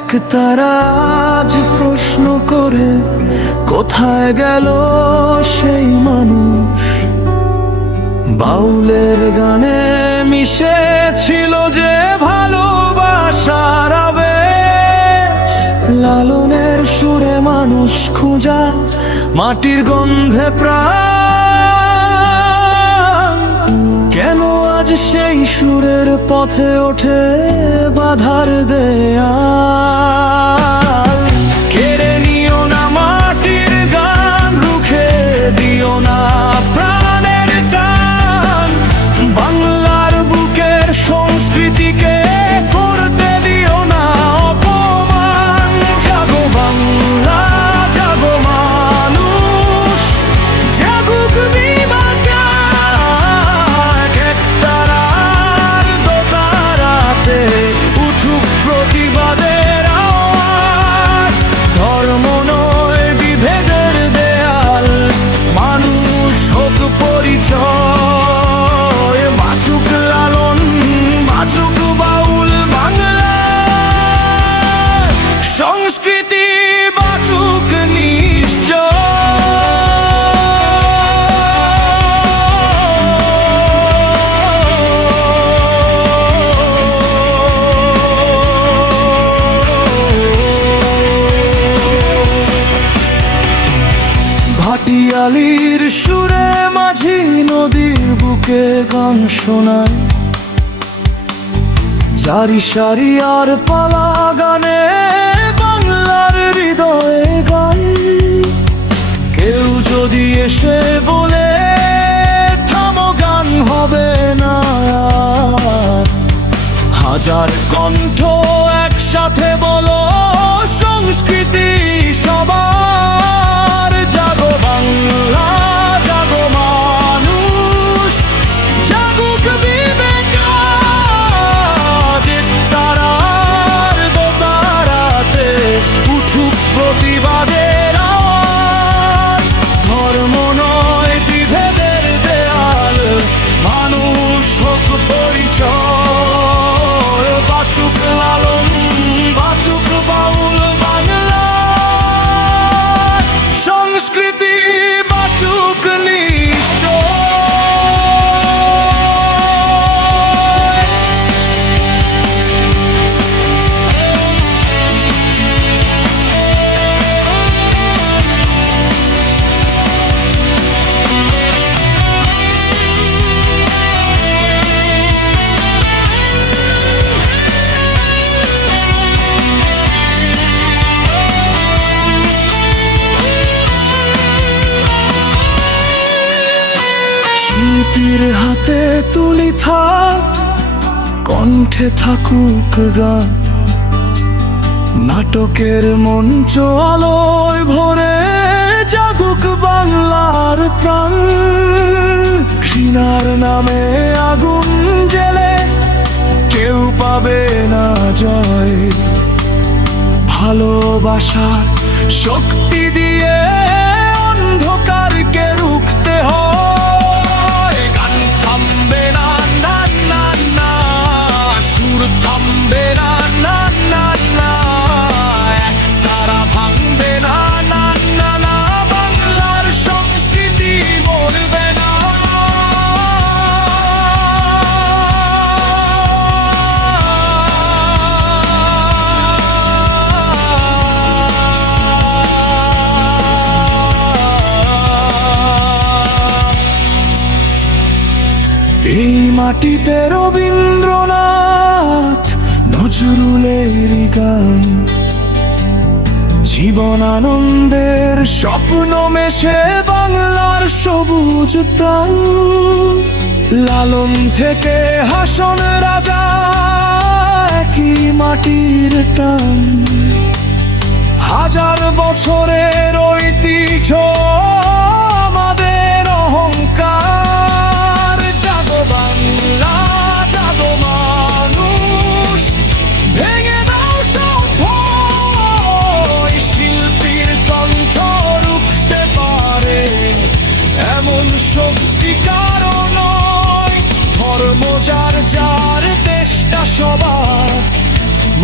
এক তারা আজ প্রশ্ন করে কোথায় গেল সেই মানুষ? বাউলের গানে মিশেছিল যে ভালোবাসার আবেশ, লালনের সুরে মানুষ খুঁজা মাটির গন্ধে প্রাণ। কেন আজ সেই সুরের পথে ওঠে বাধার দেয়াল? কেড়ে নিও না মাটির গান, রুখে দিও না প্রাণের টান। বাংলার বুকের সংস্কৃতিকে করতে দিও না অপমান। জাগো বাংলা, জাগো মানুষ, জাগুক বিমাকার। একতারার দোতারাতে উঠুক প্রতিবাদের আওয়াজ। ধর্ম নয় বিভেদের দেয়াল, মানুষ হোক পরিচয়। বাঁচুক লালন, বাঁচুক বাউল বাংলা, সংস্কৃতি বাঁচুক নিশ্চয়। ভাটিয়ালির সুরে মাঝি নদীর বুকে গান শোনায়। সারি সারি আর পালা গানে বাংলার হৃদয়ে গাই। কেউ যদি এসে বলে থামো, গান হবে না আর। হাজার কণ্ঠ একসাথে বলো, সংস্কৃতি সবার। জাগো বাংলা, জাগো মানুষ, জাগুক বিবেক আজ। তারার দোতারাতে উঠুক প্রতিবাদের আওয়াজ। ধর্ম নয় বিভেদের দেয়াল, মানুষ হোক পরিচয়। বাঁচুক লালন, বাঁচুক বাউল বাংলা, সংস্কৃতি বাঁচুক নিশ্চয়। শিল্পীর হাতে তুলি থাক, কণ্ঠে থাকুক গান। নাটকের মঞ্চ আলোয় ভরে জাগুক বাংলার প্রাণ। ঘৃণার নামে আগুন জেলে কেউ পাবে না জয়। ভালোবাসার শক্তি দিয়ে অন্ধকারকে রুখতে হয়। গান থামবে না, না না না, সুর থামবে না, না না না। একতারা ভাঙবে না, না না না। বাংলার সংস্কৃতি মরবে না। এই মাটিতে রবীন্দ্রনাথ, নজরুলের গান। জীবন আনন্দের স্বপ্ন মেশে বাংলার সবুজ প্রাণ। লালন থেকে হাসন রাজা, একই মাটির টান। হাজার বছরের ঐতিহ্য আমাদের অহংকার। জাগো বাংলা, জাগো মানুষ, ভেঙে দাও সব ভয়। শিল্পীর কণ্ঠ রুখতে পারে এমন শক্তি কারো নয়। ধর্ম যার যার, দেশটা সবার,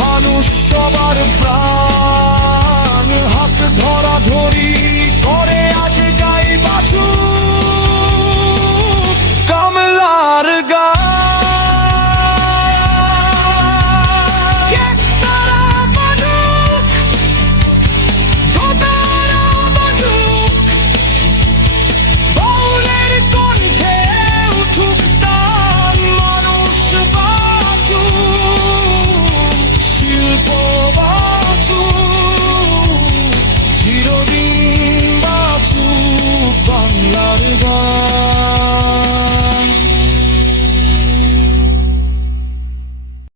মানুষ সবার।